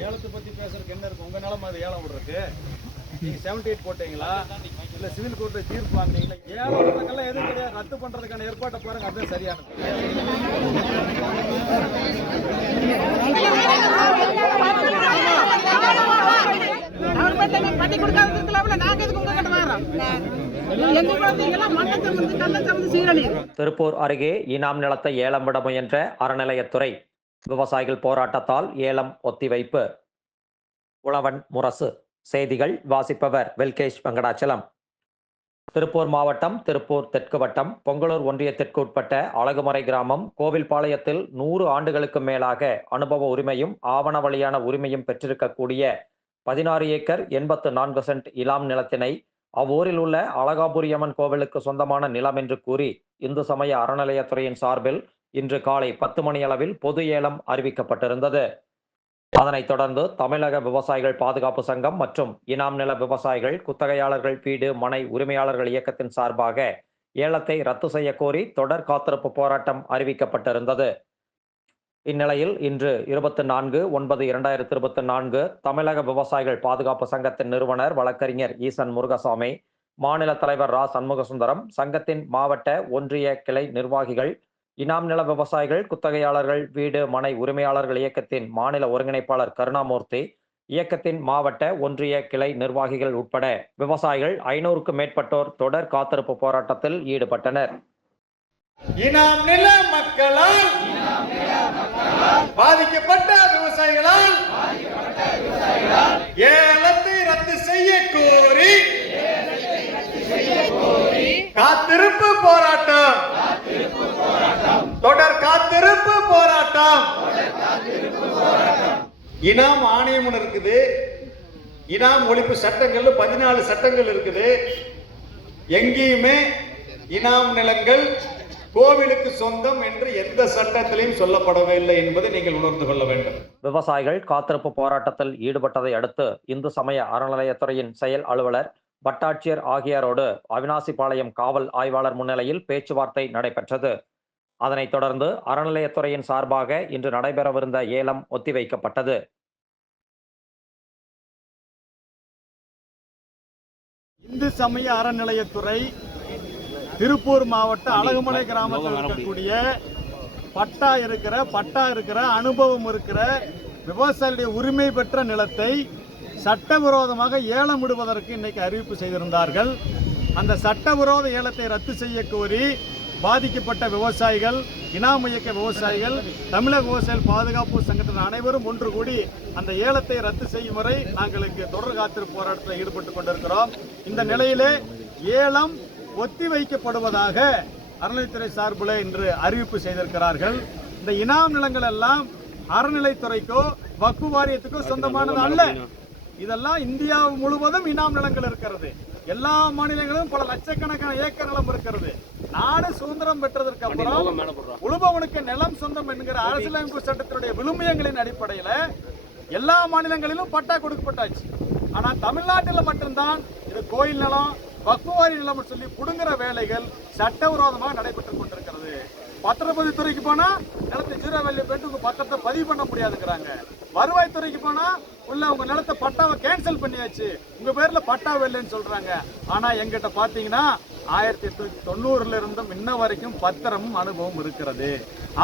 ஏலத்தை பத்தி பேசுறதுக்கு என்ன இருக்கு? உங்க நிலமா அது ஏலம் விடுறதுக்கு? நீங்க செவன்டி எயிட் போட்டீங்களா? இல்ல சிவில் கோர்ட்ல தீர்ப்பு வாங்குனீங்களா? ஏலம் விடுறதுக்கெல்லாம் எதுவும் கிடையாது. ரத்து பண்றதுக்கான ஏற்பாட்டை பாருங்க அதுதான் சரியானது பண்ணி நாங்க எதுக்கு திருப்பூர் அருகே இனாம் நிலத்தை ஏலம் விட முயன்ற அறநிலையத்துறை விவசாயிகள் போராட்டத்தால் ஏலம் ஒத்திவைப்பு. உழவன் முரசு. செய்திகள் வாசிப்பவர் வெல்கேஷ் வெங்கடாச்சலம். திருப்பூர் மாவட்டம் திருப்பூர் தெற்கு வட்டம் பொங்கலூர் ஒன்றியத்திற்கு உட்பட்ட அழகுமறை கிராமம் கோவில்பாளையத்தில் நூறு ஆண்டுகளுக்கு மேலாக அனுபவ உரிமையும் ஆவண வழியான உரிமையும் பெற்றிருக்கக்கூடிய பதினாறு ஏக்கர் எண்பத்து நான்கு சென்ட் இலாம் நிலத்தினை அவ்வூரில் உள்ள அழகாபுரியம்மன் கோவிலுக்கு சொந்தமான நிலம் என்று கூறி இந்து சமய அறநிலையத்துறையின் சார்பில் இன்று காலை பத்து மணி அளவில் பொது ஏலம் அறிவிக்கப்பட்டிருந்தது. அதனைத் தொடர்ந்து தமிழக விவசாயிகள் பாதுகாப்பு சங்கம் மற்றும் இனாம் நில விவசாயிகள் குத்தகையாளர்கள் வீடு மனை உரிமையாளர்கள் இயக்கத்தின் சார்பாக ஏலத்தை ரத்து செய்ய கோரி தொடர் காத்திருப்பு போராட்டம் அறிவிக்கப்பட்டிருந்தது. இந்நிலையில் இன்று இருபத்தி நான்கு ஒன்பது இரண்டாயிரத்தி இருபத்தி நான்கு தமிழக விவசாயிகள் பாதுகாப்பு சங்கத்தின் நிறுவனர் வழக்கறிஞர் ஈசன் முருகசாமி மாநில தலைவர் ரா. சண்முகசுந்தரம் சங்கத்தின் மாவட்ட ஒன்றிய கிளை நிர்வாகிகள் இனாம் நில விவசாயிகள் குத்தகையாளர்கள் வீடு மனை உரிமையாளர்கள் இயக்கத்தின் மாநில ஒருங்கிணைப்பாளர் கருணாமூர்த்தி இயக்கத்தின் மாவட்ட ஒன்றிய கிளை நிர்வாகிகள் உட்பட விவசாயிகள் ஐநூறுக்கும் மேற்பட்டோர் தொடர் காத்திருப்பு போராட்டத்தில் ஈடுபட்டனர். இனாம் நில மக்களால் பாதிக்கப்பட்ட விவசாயிகளால் ஏலத்தை ரத்து செய்ய கோரி காத்திருப்பு போராட்டம். காத்திருப்பு போராட்டம். இனாம் ஆணையம் இருக்குது. இனாம் ஒழிப்பு சட்டங்கள்ல பதினாலு சட்டங்கள் இருக்குது. எங்கேயுமே இனாம் நிலங்கள் கோவிலுக்கு சொந்தம் என்று எந்த சட்டத்திலையும் சொல்லப்படவில்லை என்பதை நீங்கள் உணர்ந்து கொள்ள வேண்டும். விவசாயிகள் காத்திருப்பு போராட்டத்தில் ஈடுபட்டதை அடுத்து இந்து சமய அறநிலையத்துறையின் செயல் அலுவலர் வட்டாட்சியர் ஆகியோரோடு அவினாசிபாளையம் காவல் ஆய்வாளர் முன்னிலையில் பேச்சுவார்த்தை நடைபெற்றது. அதனைத் தொடர்ந்து அறநிலையத்துறையின் சார்பாக இன்று நடைபெறவிருந்த ஏலம் ஒத்திவைக்கப்பட்டது. இந்து சமய அறநிலையத்துறை திருப்பூர் மாவட்ட அழகுமலை கிராமத்தில் இருக்கக்கூடிய பட்டா இருக்கிற பட்டா இருக்கிற அனுபவம் இருக்கிற விவசாயிகளுடைய உரிமை பெற்ற நிலத்தை சட்டவிரோதமாக ஏலம் விடுவதற்கு இன்னைக்கு அறிவிப்பு செய்திருந்தார்கள். அந்த சட்டவிரோத ஏலத்தை ரத்து செய்ய கோரி பாதிக்கப்பட்ட விவசாயிகள் இனாமயக்க விவசாயிகள் தமிழக விவசாயிகள் பாதுகாப்பு சங்கத்தின் அனைவரும் ஒன்று கூடி அந்த ஏலத்தை ரத்து செய்யும் வரை நாங்களுக்கு தொடர் காத்திரு போராட்டத்தில் ஈடுபட்டு கொண்டிருக்கிறோம். இந்த நிலையிலே ஏலம் ஒத்தி வைக்கப்படுவதாக அறநிலைத்துறை சார்பில் இன்று அறிவிப்பு செய்திருக்கிறார்கள். இந்த இனாம் நிலங்கள் எல்லாம் அறநிலைத்துறைக்கோ வக்பு வாரியத்துக்கோ சொந்தமானது அல்ல. இதெல்லாம் இந்தியா முழுவதும் இனாம் நிலங்கள் இருக்கிறது. எல்லா மாநிலங்களும் பல லட்சக்கணக்கான ஏக்கர் நிலம் இருக்கிறது. நாடு சுதந்திரம் பெற்றதற்கு அப்புறம் உழுபவனுக்கு நிலம் சொந்தம் என்கிற அரசியலமைப்பு சட்டத்தினுடைய விழுமியங்களின் அடிப்படையில எல்லா மாநிலங்களிலும் பட்டா கொடுக்கப்பட்டாச்சு. ஆனா தமிழ்நாட்டில் மட்டும்தான் இது கோயில் நிலம் வக்குவாரி நிலம் சொல்லி புடுங்குற வேலைகள் சட்டவிரோதமாக நடைபெற்றுக் கொண்டிருக்கிறது. பத்திரப்பதிவுத்துறைக்கு போனா நிலத்தை ஜீரோ வேல்யூ போயிட்டு உங்க பத்திரத்தை பதிவு பண்ண முடியாதுங்கிறாங்க. வருவாய்த்துறைக்கு போனா உள்ள உங்க நிலத்தை பட்டாவை கேன்சல் பண்ணியாச்சு. உங்க பேர்ல பட்டா இல்லைன்னு சொல்றாங்க. ஆனா எங்கிட்ட பாத்தீங்கன்னா ஆயிரத்தி எட்நூத்தி தொண்ணூறுல இருந்தும் இன்ன வரைக்கும் பத்திரமும் அனுபவம் இருக்கிறது.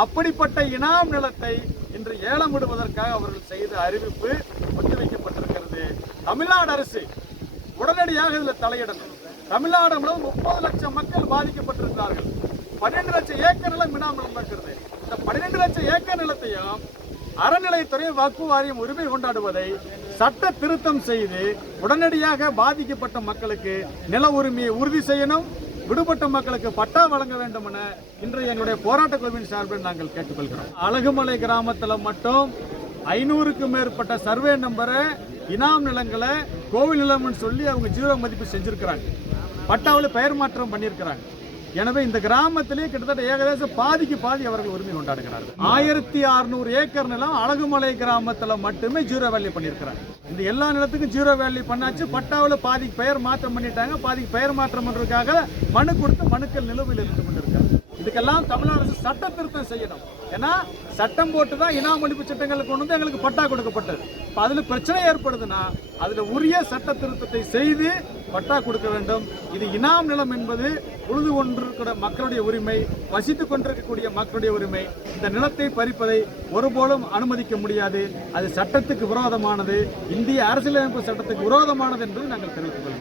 அப்படிப்பட்ட இனாம் நிலத்தை இன்று ஏலம் விடுவதற்காக அவர்கள் செய்த அறிவிப்பு ஒத்திவைக்கப்பட்டிருக்கிறது தமிழ்நாடு அரசு உடனடியாக இதில் தலையிடணும். தமிழ்நாடு முழுவதும் முப்பது லட்சம் மக்கள் பாதிக்கப்பட்டிருக்கிறார்கள். பன்னெண்டு லட்சம் ஏக்கர் நிலம் இனாமல் இருக்கிறது. இந்த பன்னிரெண்டு லட்சம் ஏக்கர் நிலத்தையும் அறநிலைத்துறை வக்கு வாரியம் உரிமை கொண்டாடுவதை சட்ட திருத்தம் செய்து உடனடியாக பாதிக்கப்பட்ட மக்களுக்கு நில உரிமையை உறுதி செய்யணும் விடுபட்ட மக்களுக்கு பட்டா வழங்க வேண்டும் என இன்று எங்களுடைய போராட்ட குழுவின் சார்பில் நாங்கள் கேட்டுக்கொள்கிறோம். அழகுமலை கிராமத்தில் மட்டும் ஐநூறுக்கும் மேற்பட்ட சர்வே நம்பரை இனாம் நிலங்களை கோவில் நிலம்னு சொல்லி அவங்க ஜீரோ மதிப்பு செஞ்சிருக்கிறாங்க. பட்டாவில் பெயர் மாற்றம் பண்ணியிருக்கிறாங்க எனவே இந்த கிராமத்திலே கிட்டத்தட்ட ஏகദേശம் பாதிக்கு பாதி அவர்கள் உரிமை கொண்டாடுகிறார்கள். ஆயிரத்தி அறுநூறு ஏக்கர் நிலம் அழகுமலை கிராமத்தில் மட்டுமே ஜீரோ வேல்யூ பண்ணியிருக்கிறாங்க. இந்த எல்லா நிலத்துக்கும் ஜீரோ வேல்யூ பண்ணாச்சு. பட்டாவில் பாதிக்கு பெயர் மாற்றம் பண்ணிட்டாங்க. பாதிக்கு பெயர் மாற்றம் பண்ணுறதுக்காக மனு கொடுத்து மனுக்கள் நிலுவையில் இருந்து கொண்டிருக்காங்க. இதுக்கெல்லாம் தமிழ்நாடு அரசு சட்ட திருத்தம் செய்யணும். ஏன்னா சட்டம் போட்டு தான் இனாம் ஒழிப்பு சட்டங்களை கொண்டு வந்து எங்களுக்கு பட்டா கொடுக்கப்பட்டது. இப்போ அதில் பிரச்சனை ஏற்படுதுன்னா அதில் உரிய சட்ட திருத்தத்தை செய்து பட்டா கொடுக்க வேண்டும். இது இனாம் நிலம் என்பது உழுது கொண்டிருக்கிற மக்களுடைய உரிமை வசித்து கொண்டிருக்கக்கூடிய மக்களுடைய உரிமை. இந்த நிலத்தை பறிப்பதை ஒருபோலும் அனுமதிக்க முடியாது. அது சட்டத்துக்கு விரோதமானது. இந்திய அரசியலமைப்பு சட்டத்துக்கு விரோதமானது என்பது நாங்கள் தெரிவித்துக் கொள்கிறோம்.